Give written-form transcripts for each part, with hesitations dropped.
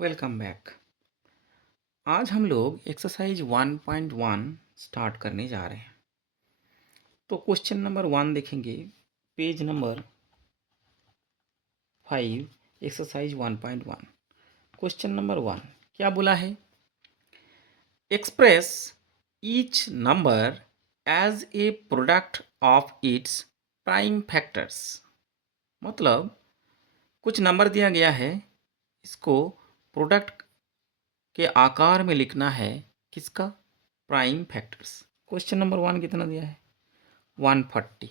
Welcome back. आज हम लोग एक्सरसाइज 1.1 स्टार्ट करने जा रहे हैं। तो क्वेश्चन नंबर 1 देखेंगे, page number 5, exercise 1.1। Question number 1 क्या बोला है? Express each number as a product of its prime factors. मतलब कुछ नंबर दिया गया है, इसको प्रोडक्ट के आकार में लिखना है। किसका? Prime factors. क्वेश्चन नंबर 1 कितना दिया है? 140।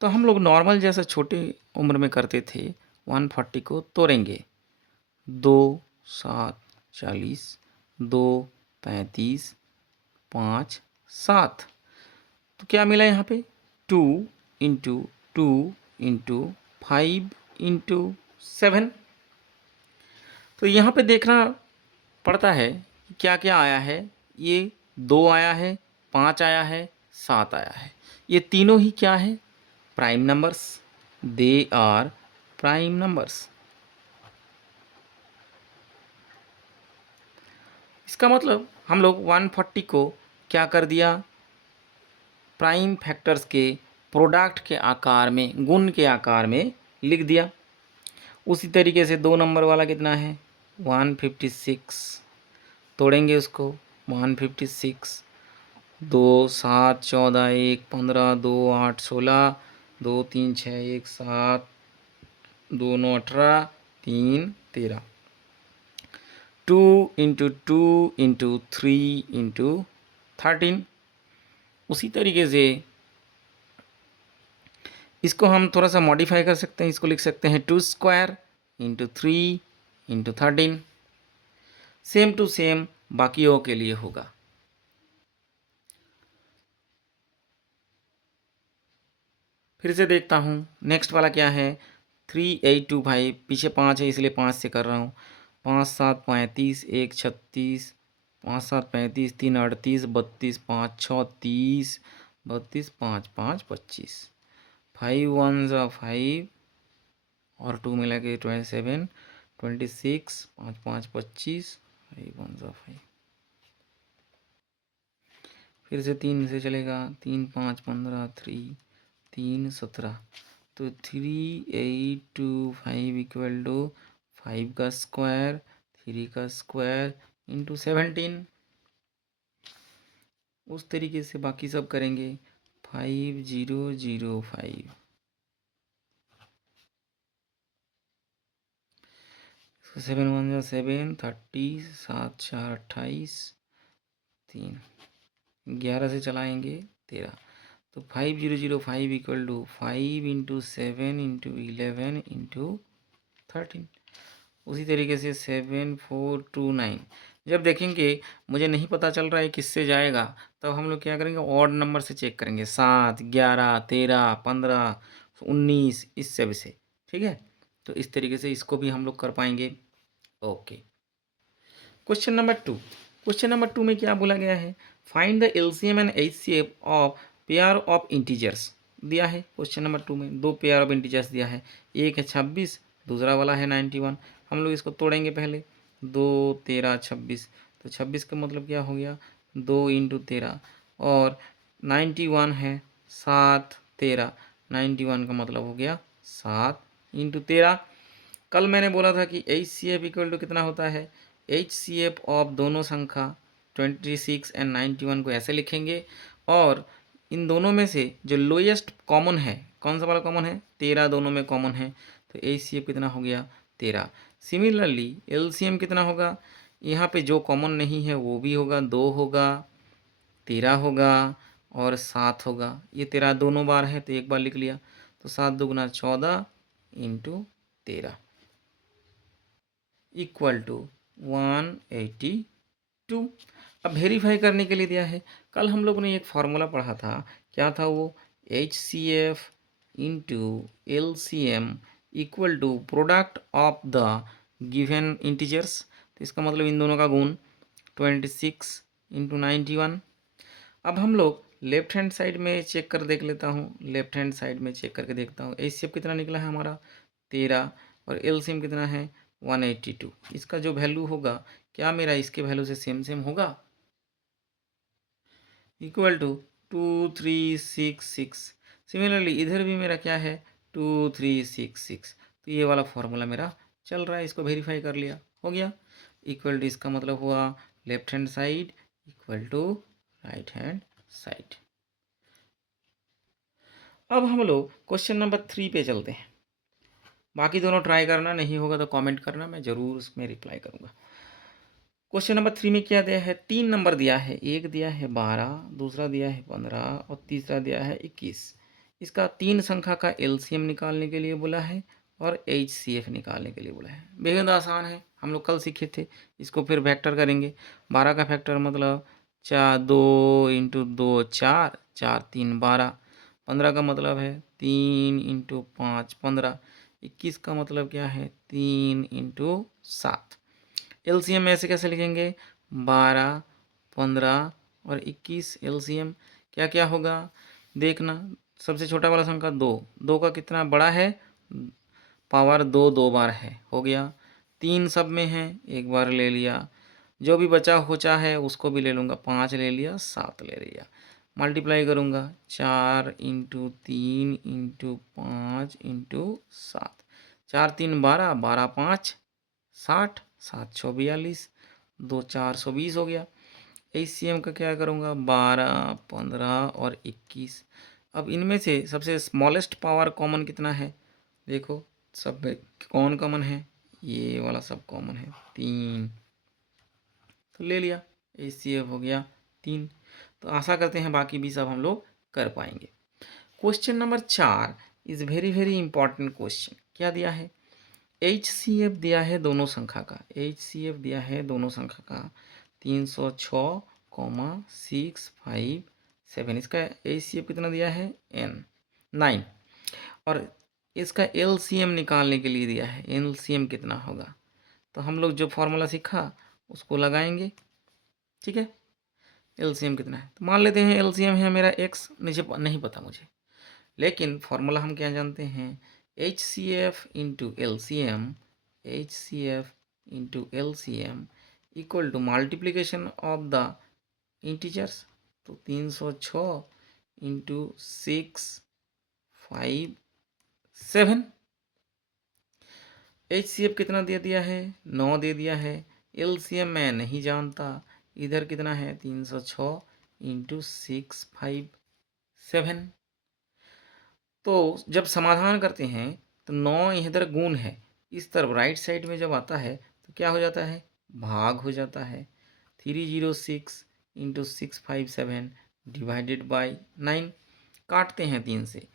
तो हम लोग नॉर्मल जैसा छोटी उम्र में करते थे, 140 को तोड़ेंगे। 2 7 40, 2 35, 5 7। तो क्या मिला यहाँ पे? 2 इंटू 2 इंटू 5 इंटू 7। तो यहाँ पे देखना पड़ता है कि क्या क्या आया है। ये 2 आया है, 5 आया है, 7 आया है। ये तीनों ही क्या है? Prime numbers. They are prime numbers. इसका मतलब हम लोग 140 को क्या कर दिया? प्राइम फैक्टर्स के प्रोडक्ट के आकार में, गुण के आकार में लिख दिया। उसी तरीके से 2 नंबर वाला कितना है? 156। तोड़ेंगे उसको। 156, 2 7 14, 1 15, 2 8 16, 2 3 6 1 7, 2 9 18, 3 13। 2 इंटू 2 इंटू 3 इंटू 13। उसी तरीके से इसको हम थोड़ा सा मॉडिफाई कर सकते हैं। इसको लिख सकते हैं 2 square into 3 into 13। Same to same बाकियों के लिए होगा। फिर से देखता हूँ, नेक्स्ट वाला क्या है? 3825। पीछे 5 है इसलिए 5 से कर रहा हूँ। 5 7 35, 1 36, 5 7 35, 3 38, 32, 5 6 30, 32, 5 5 25। 5 1 ज़ा 5 और 2 मिला के 27, 26, 5 5 25, 5 1 ज़ा 5। फिर से 3 से चलेगा। 3 5 15, 3 3 17। तो 3825 इक्वल टू 5 का स्क्वायर, 3 का स्क्वायर इंटू 17। उस तरीके से बाकी सब करेंगे। 5005। 7 1 ज़ा 7, 30, 7 4 28, 3 11 से चलाएंगे 13। तो 5005 equal to 5 into 7 into 11 into 13। उसी तरीके से 7429। जब देखेंगे मुझे नहीं पता चल रहा है किससे जाएगा, तब हम लोग क्या करेंगे? ऑड नंबर से चेक करेंगे। 7 11 13 15 19, इस सब से। ठीक है, तो इस तरीके से इसको भी हम लोग कर पाएंगे। Okay. Question number 2। Question number 2 में क्या बोला गया है? Find the LCM and HCF of pair of integers दिया है। क्वेश्चन नंबर 2 में दो पेयर ऑफ इंटीजर्स दिया है। एक है 26, दूसरा वाला है 91। हम लोग इसको तोड़ेंगे पहले। 2 13 26। तो 26 का मतलब क्या हो गया? 2 इंटू 13। और 91 है 7 13। 91 का मतलब हो गया 7 इंटू 13। कल मैंने बोला था कि H C F equal to कितना होता है? एच सी एफ ऑफ दोनों संख्या 26 एंड 91 को ऐसे लिखेंगे। और इन दोनों में से जो लोएस्ट कॉमन है, कौन सा वाला कॉमन है? 13 दोनों में कॉमन है। तो एच सी एफ कितना हो गया? 13। सिमिलरली एल सी एम कितना होगा? यहाँ पे जो कॉमन नहीं है वो भी होगा। 2 होगा, 13 होगा और 7 होगा। ये 13 दोनों बार है तो एक बार लिख लिया। तो 7 दुगुना 14 इंटू 13 इक्वल टू 182। अब वेरीफाई करने के लिए दिया है। कल हम लोगों ने एक फार्मूला पढ़ा था, क्या था वो? H C F into L C M equal to product of the given integers. तो इसका मतलब इन दोनों का गुण 26 इंटू 91। अब हम लोग लेफ्ट हैंड साइड में चेक कर देख लेता हूँ। लेफ्ट हैंड साइड में चेक करके देखता हूँ। एच सी एफ कितना निकला है हमारा? 13। और एल सी एम कितना है? 182। इसका जो वैल्यू होगा क्या मेरा इसके वैल्यू से सेम सेम होगा? Equal to 2366। सिमिलरली इधर भी मेरा क्या है 2366। तो ये वाला फॉर्मूला मेरा चल रहा है, इसको वेरीफाई कर लिया, हो गया। इक्वल टू इसका मतलब हुआ left hand side equal to right hand side. अब हम लोग क्वेश्चन नंबर 3 पे चलते हैं। बाकी दोनों ट्राई करना, नहीं होगा तो कमेंट करना, मैं ज़रूर उसमें रिप्लाई करूँगा। क्वेश्चन नंबर 3 में क्या दिया है? 3 नंबर दिया है, एक दिया है 12, दूसरा दिया है 15 और तीसरा दिया है 21। इसका 3 संख्या का एलसीएम निकालने के लिए बोला है और एचसीएफ निकालने के लिए बोला है। बेहद आसान है, हम लोग कल सीखे थे। इसको फिर फैक्टर करेंगे। 12 का फैक्टर मतलब 2 इंटू 2 4, 4 3 12। 15 का मतलब है 3 इंटू 5 15। 21 का मतलब क्या है 3 इंटू 7। एलसीएम ऐसे कैसे लिखेंगे? 12, 15 और 21 एलसीएम क्या क्या होगा देखना। सबसे छोटा वाला संख्या 2, 2 का कितना बड़ा है? पावर 2 दो बार है, हो गया। 3 सब में है, एक बार ले लिया। जो भी बचा खोचा है उसको भी ले लूँगा, 5 ले लिया, 7 ले लिया। मल्टीप्लाई करूँगा 4 इंटू 3 इंटू 5 इंटू 7। 4 3 12, 12 5 60, 7 6 42, 2 420 हो गया। एचसीएम का क्या करूँगा? 12, 15 और 21। अब इनमें से सबसे स्मॉलेस्ट पावर कॉमन कितना है? देखो सब में कौन कॉमन है? ये वाला सब कॉमन है, 3। तो ले लिया, एचसीएफ हो गया 3। तो आशा करते हैं बाकी भी सब हम लोग कर पाएंगे। Question number 4 is very very important question. क्या दिया है? एचसीएफ दिया है दोनों संख्या का, एचसीएफ दिया है दोनों संख्या का 306, 657। इसका एचसीएफ कितना दिया है? एन 9। और इसका एलसीएम निकालने के लिए दिया है, एलसीएम कितना होगा? तो हम लोग जो फॉर्मूला सीखा उसको लगाएंगे, ठीक है। एलसीएम कितना है तो मान लेते हैं एलसीएम है मेरा एक्स, नीचे नहीं पता मुझे, लेकिन फॉर्मूला हम क्या जानते हैं? H C F into L C M, H C F into L C M equal to multiplication of the integers. तो 306 इंटू 657। एच सी एफ कितना दे दिया है? 9 दे दिया है। एल सी एम मैं नहीं जानता, इधर कितना है? 306 इंटू 657। तो जब समाधान करते हैं तो 9 इधर गुण है, इस तरफ राइट साइड में जब आता है तो क्या हो जाता है? भाग हो जाता है। 306 इंटू 657 डिवाइडेड बाई 9। काटते हैं 3 से,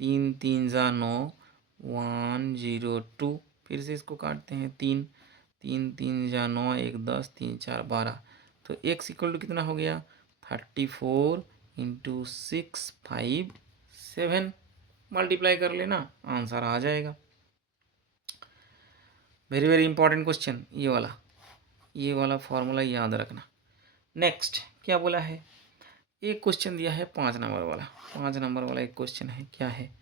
3 3 जा 9, 102। फिर से इसको काटते हैं 3, 3 3 जा 9, 1 10, 3 4 12। तो x इक्वल टू कितना हो गया? 34 इंटू 657। मल्टीप्लाई कर लेना, आंसर आ जाएगा। वेरी वेरी इंपॉर्टेंट क्वेश्चन ये वाला फॉर्मूला याद रखना। नेक्स्ट क्या बोला है? एक क्वेश्चन दिया है 5 नंबर वाला, 5 नंबर वाला एक क्वेश्चन है। क्या है?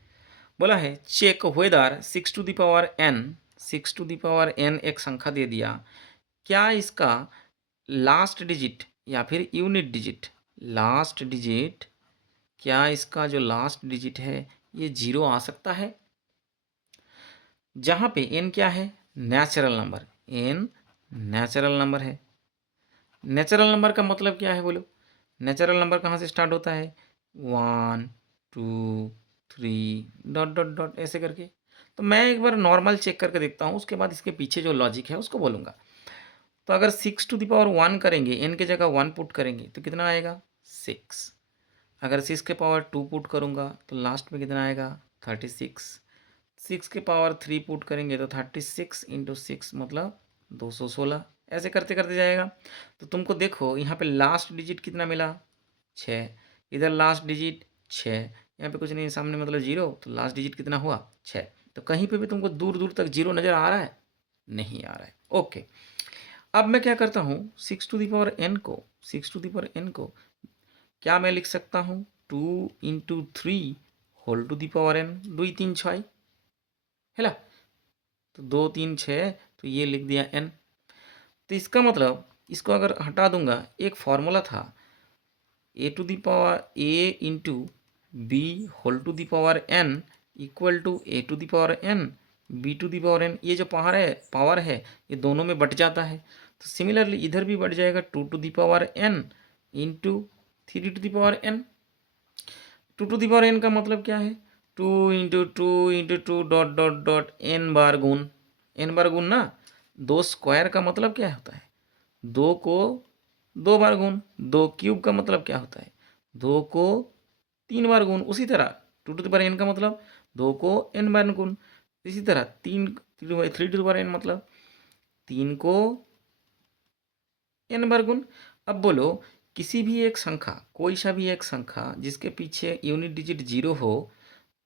बोला है check whether 6 to the power n, 6 to the power n एक संख्या दे दिया, क्या इसका लास्ट डिजिट या फिर यूनिट डिजिट, लास्ट डिजिट, क्या इसका जो लास्ट डिजिट है ये 0 आ सकता है? जहाँ पे n क्या है? Natural number, n natural number है। नेचुरल नंबर का मतलब क्या है बोलो? नेचुरल नंबर कहाँ से स्टार्ट होता है? 1 2 3 डॉट डॉट डॉट ऐसे करके। तो मैं एक बार नॉर्मल चेक करके देखता हूँ, उसके बाद इसके पीछे जो लॉजिक है उसको बोलूँगा। तो अगर 6 टू द पावर 1 करेंगे, n की जगह 1 पुट करेंगे तो कितना आएगा? 6। अगर 6 के पावर 2 पुट करूँगा तो लास्ट में कितना आएगा? 36। 6 के पावर 3 पुट करेंगे तो 36 इंटू 6 मतलब 216। ऐसे करते करते जाएगा। तो तुमको देखो यहाँ पे लास्ट डिजिट कितना मिला? 6। इधर लास्ट डिजिट 6, यहाँ पे कुछ नहीं सामने मतलब 0, तो लास्ट डिजिट कितना हुआ? 6। तो कहीं पे भी तुमको दूर दूर तक 0 नज़र आ रहा है? नहीं आ रहा है। ओके, अब मैं क्या करता हूँ? 6 टू दी पावर n को, 6 टू दी पावर n को क्या मैं लिख सकता हूँ? 2 into 3 whole to the power n, 2 3 6 है ना। तो 2 3 6 तो ये लिख दिया n। तो इसका मतलब इसको अगर हटा दूंगा, एक फॉर्मूला था a to the power a into B whole to the power n equal to a to the power n b to the power n। ये जो पावर है ये दोनों में बट जाता है, तो सिमिलरली इधर भी बढ़ जाएगा 2 to the power n into 3 to the power n। 2 to the power n का मतलब क्या है, 2 into 2 dot dot dot n बार गुण, n बार गुण ना। 2 स्क्वायर का मतलब क्या होता है, 2 को 2 बार गुण। 2 क्यूब का मतलब क्या होता है, 2 को 3 बार गुण। उसी तरह 2 टू द पावर n का मतलब 2 को n बार गुण। इसी तरह 3 टू द पावर n मतलब 3 को n बार गुण। अब बोलो किसी भी एक संख्या, कोई सा भी एक संख्या जिसके पीछे यूनिट डिजिट 0 हो,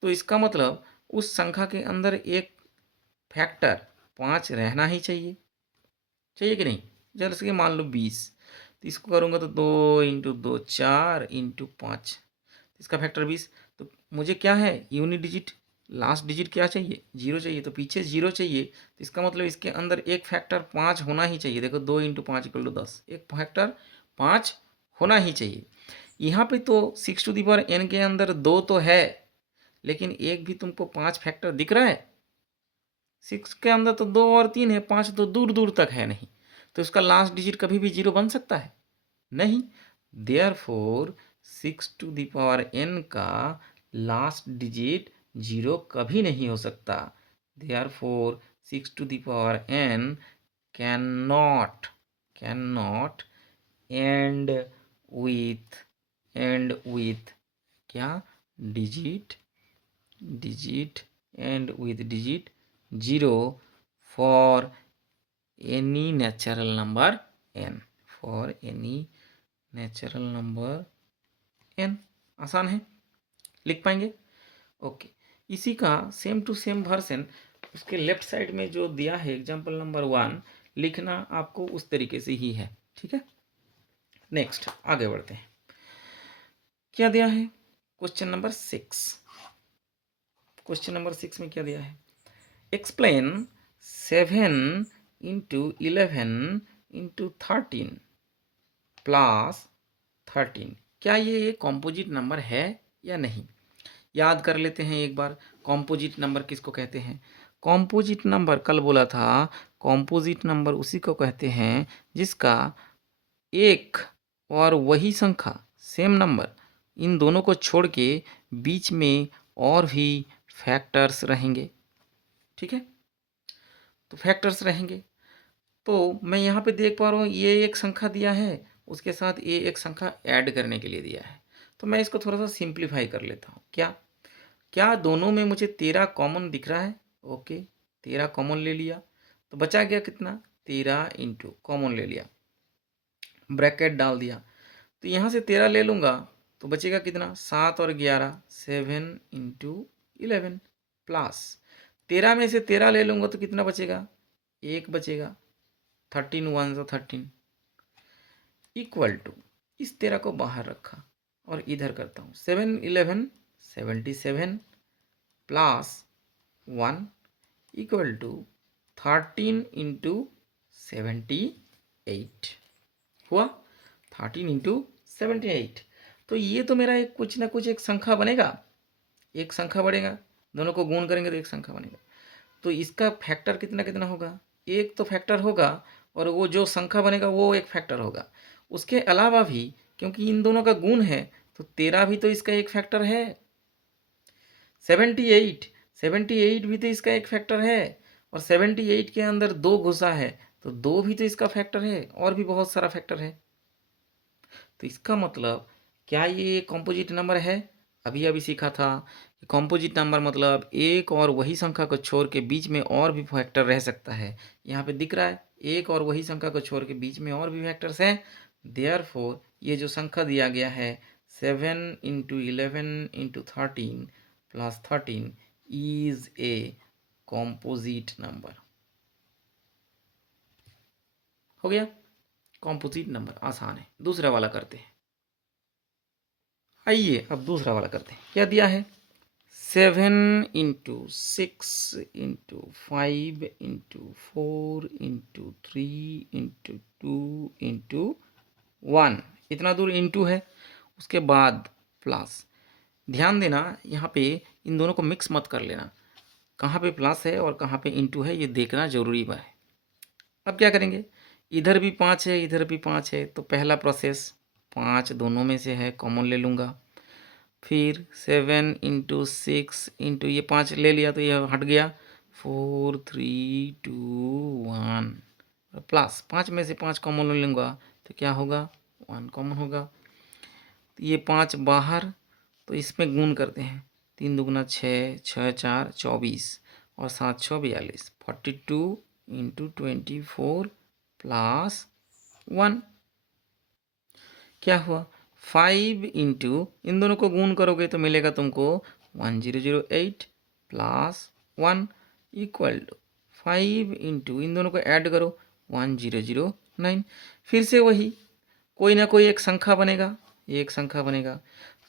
तो इसका मतलब उस संख्या के अंदर एक फैक्टर 5 रहना ही चाहिए, चाहिए कि नहीं। जैसे कि मान लो 20, तो इसको करूँगा तो 2 इंटू 2 4 इंटू 5, इसका फैक्टर 20। तो मुझे क्या है, यूनिट डिजिट लास्ट डिजिट क्या चाहिए, 0 चाहिए, तो पीछे 0 चाहिए, तो इसका मतलब इसके अंदर एक फैक्टर 5 होना ही चाहिए। देखो 2 इंटू 5 = 10, एक फैक्टर 5 होना ही चाहिए। यहाँ पे तो 6 टू दी पावर n के अंदर 2 तो है, लेकिन एक भी तुमको 5 फैक्टर दिख रहा है। 6 के अंदर तो 2 और 3 है, 5 तो दूर दूर तक है नहीं, तो इसका लास्ट डिजिट कभी भी 0 बन सकता है नहीं। Therefore 6 to the power n का लास्ट डिजिट 0 कभी नहीं हो सकता। Therefore 6 to the power n can not end with क्या, digit digit 0 for any natural number n, for any natural number n। आसान है, लिख पाएंगे। ओके, इसी का सेम टू सेम वर्जन उसके लेफ्ट साइड में जो दिया है एग्जाम्पल नंबर 1, लिखना आपको उस तरीके से ही है, ठीक है। नेक्स्ट आगे बढ़ते हैं, क्या दिया है क्वेश्चन नंबर 6। क्वेश्चन नंबर 6 में क्या दिया है, एक्सप्लेन 7 इंटू 11 इंटू 13 प्लस 13। क्या ये कॉम्पोजिट नंबर है या नहीं, याद कर लेते हैं एक बार। कॉम्पोजिट नंबर किसको कहते हैं, कॉम्पोजिट नंबर कल बोला था, कॉम्पोजिट नंबर उसी को कहते हैं जिसका एक और वही संख्या, सेम नंबर, इन दोनों को छोड़ के बीच में और भी फैक्टर्स रहेंगे, ठीक है। तो फैक्टर्स रहेंगे, तो मैं यहाँ पे देख पा रहा हूँ ये एक संख्या दिया है, उसके साथ ये एक संख्या ऐड करने के लिए दिया है। तो मैं इसको थोड़ा सा सिंप्लीफाई कर लेता हूँ। क्या क्या दोनों में मुझे 13 कॉमन दिख रहा है, ओके 13 कॉमन ले लिया, तो बचा गया कितना, 13 इंटू कॉमन ले लिया, ब्रैकेट डाल दिया, तो यहाँ से 13 ले लूँगा तो बचेगा कितना, 7 और 11 7 इंटू 11 प्लस 13 में से 13 ले लूँगा तो कितना बचेगा, 1 बचेगा, 13 1 ज़ा 13 इक्वल टू, इस 13 को बाहर रखा और इधर करता हूँ, 7 11 77 प्लस 1 इक्वल टू 13 इंटू 78 हुआ, 13 इंटू 78। तो ये तो मेरा एक कुछ ना कुछ एक संख्या बनेगा, एक संख्या बढ़ेगा, दोनों को गुण करेंगे तो एक संख्या बनेगा। तो इसका फैक्टर कितना कितना होगा, एक तो फैक्टर होगा और वो जो संख्या बनेगा वो एक फैक्टर होगा। उसके अलावा भी क्योंकि इन दोनों का गुण है तो 13 भी तो इसका एक फैक्टर है, 78 भी तो इसका एक फैक्टर है, और 78 के अंदर 2 घुसा है तो 2 भी तो इसका फैक्टर है, और भी बहुत सारा फैक्टर है। तो इसका मतलब क्या ये कंपोजिट नंबर है, अभी अभी सीखा था कि कंपोजिट नंबर मतलब एक और वही संख्या को छोड़ के बीच में और भी फैक्टर रह सकता है। यहाँ पे दिख रहा है एक और वही संख्या को छोड़ के बीच में और भी फैक्टर्स हैं। देयरफॉर ये जो संख्या दिया गया है 7 into 11 into 13 plus 13 is a composite number. हो गया कॉम्पोजिट नंबर, आसान है। दूसरा वाला करते हैं, आइए अब दूसरा वाला करते हैं। क्या दिया है 7 into 6 into 5 into 4 into 3 into 2 into 1, इतना दूर इंटू है, उसके बाद प्लस। ध्यान देना यहाँ पे इन दोनों को मिक्स मत कर लेना, कहाँ पे प्लस है और कहाँ पे इंटू है ये देखना जरूरी है। अब क्या करेंगे, इधर भी 5 है इधर भी 5 है, तो पहला प्रोसेस 5 दोनों में से है, कॉमन ले लूँगा। फिर 7 इंटू 6 इंटू ये 5 ले लिया तो ये हट गया, 4 3 2 1 प्लस 5 में से 5 कॉमन ले लूँगा तो क्या होगा, 1 कॉमन होगा। तो ये 5 बाहर, तो इसमें गुण करते हैं, 3 दूगुना 6, 6 4 24 और 7 6 42, 42 इंटू 24 प्लस 1 क्या हुआ, 5 इंटू इन दोनों को गुण करोगे तो मिलेगा तुमको 1008 प्लस 1 इक्वल टू 5 इंटू इन दोनों को ऐड करो 1009। फिर से वही कोई ना कोई एक संख्या बनेगा, एक संख्या बनेगा,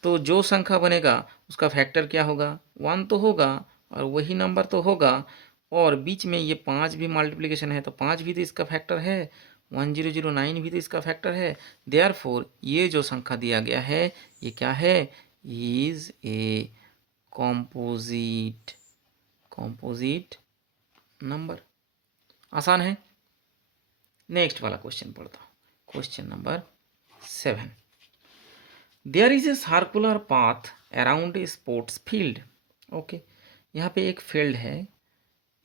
तो जो संख्या बनेगा उसका फैक्टर क्या होगा, 1 तो होगा और वही नंबर तो होगा, और बीच में ये 5 भी मल्टीप्लिकेशन है तो 5 भी तो इसका फैक्टर है, 1009 भी तो इसका फैक्टर है। देयरफॉर ये जो संख्या दिया गया है ये क्या है, इज ए कॉम्पोजिट नंबर। आसान है। नेक्स्ट वाला क्वेश्चन पढ़ता हूँ, question number 7। There is a circular path around a sports field. Okay, यहाँ पे एक फील्ड है,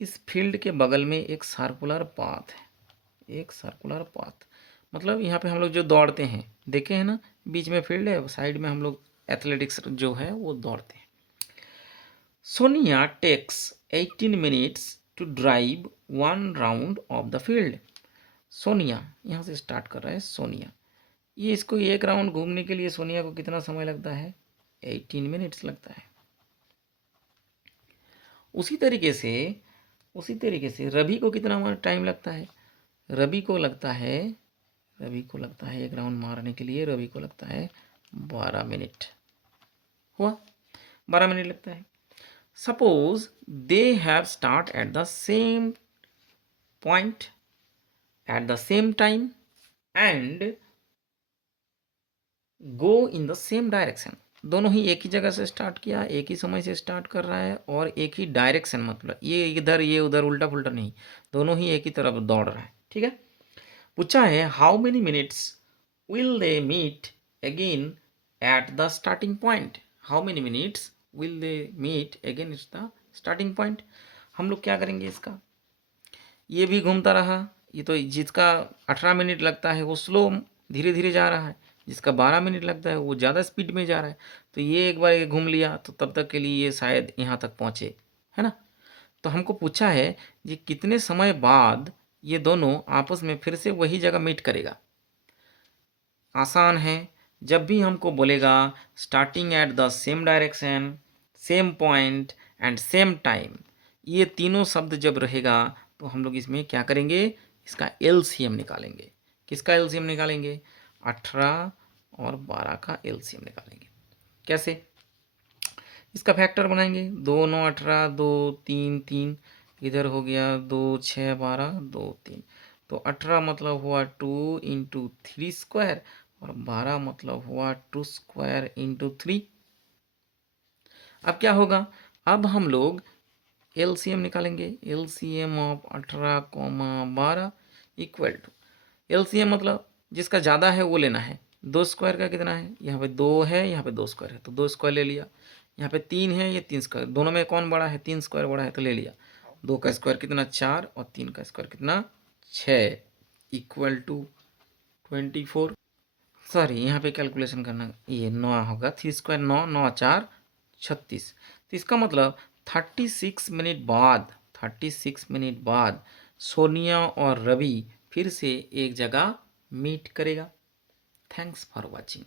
इस फील्ड के बगल में एक सर्कुलर पाथ है, एक सर्कुलर पाथ मतलब यहाँ पे हम लोग जो दौड़ते हैं देखे हैं ना, बीच में फील्ड है, साइड में हम लोग एथलेटिक्स जो है वो दौड़ते हैं। Sonia takes 18 minutes to drive 1 round of the field. Sonia यहाँ से स्टार्ट कर रहा है, सोनिया ये इसको एक राउंड घूमने के लिए सोनिया को कितना समय लगता है, 18 मिनट्स लगता है। उसी तरीके से रवि को कितना टाइम लगता है, रवि को लगता है एक राउंड मारने के लिए रवि को लगता है 12 मिनट। हुआ 12 मिनट लगता है। Suppose they have start at the same point at the same time and go in the same direction. दोनों ही एक ही जगह से स्टार्ट किया, एक ही समय से स्टार्ट कर रहा है और एक ही डायरेक्शन, मतलब ये इधर ये उधर उल्टा पुल्टा नहीं, दोनों ही एक ही तरफ दौड़ रहा है। ठीक है, पूछा है how many minutes will they meet again at the starting point. How many minutes will they meet again at the starting point. हम लोग क्या करेंगे, इसका ये भी घूमता रहा, ये तो जिसका 18 मिनट लगता है वो स्लो धीरे धीरे जा रहा है, जिसका 12 मिनट लगता है वो ज़्यादा स्पीड में जा रहा है, तो ये एक बार ये घूम लिया तो तब तक के लिए ये शायद यहाँ तक पहुँचे, है ना। तो हमको पूछा है ये कितने समय बाद ये दोनों आपस में फिर से वही जगह मीट करेगा। आसान है, जब भी हमको बोलेगा starting at the same direction, same point and same time, ये तीनों शब्द जब रहेगा तो हम लोग इसमें क्या करेंगे, इसका एलसीएम निकालेंगे। किसका एलसीएम निकालेंगे, 18 और 12 का एलसीएम निकालेंगे। कैसे, इसका फैक्टर बनाएंगे, 2 9 18, 2 3 3, इधर हो गया 2 6 12 2 3, तो 18 मतलब हुआ 2 इंटू 3 स्क्वायर और 12 मतलब हुआ 2 स्क्वायर इंटू 3। अब क्या होगा, अब हम लोग एलसीएम निकालेंगे, LCM of 18 12 equal to, LCM मतलब जिसका ज़्यादा है वो लेना है। 2 स्क्वायर का कितना है, यहाँ पे 2 है, यहाँ पे 2 स्क्वायर है तो 2 स्क्वायर ले लिया। यहाँ पे 3 है, ये 3 स्क्वायर, दोनों में कौन बड़ा है, 3 स्क्वायर बड़ा है तो ले लिया। 2 का स्क्वायर कितना 4 और 3 का स्क्वायर कितना 6 इक्वल टू 24। सॉरी यहाँ पे कैलकुलेशन करना, ये 9 होगा, 3 स्क्वायर 9 9 4 36, तो इसका मतलब 36 मिनट बाद सोनिया और रवि फिर से एक जगह मीट करेगा। Thanks for watching.